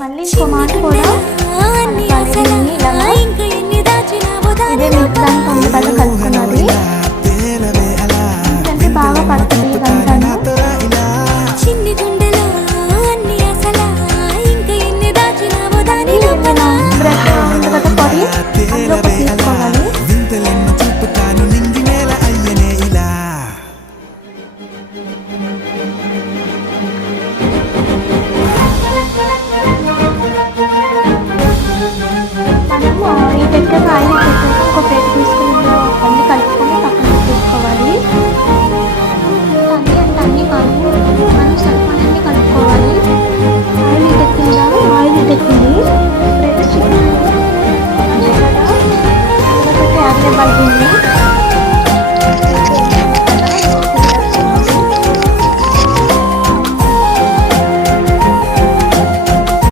మళ్ళీ ఇంకో మాట కూడా కలపాలి. ఇలాగా ఇదే మిగతానికి అంతగా కలుపుకున్నది. ఎందుకంటే బాగా పడుతుంది ఇదంతాను. బ్రెడ్ ఉంటుంది కదా పొడి, అందులో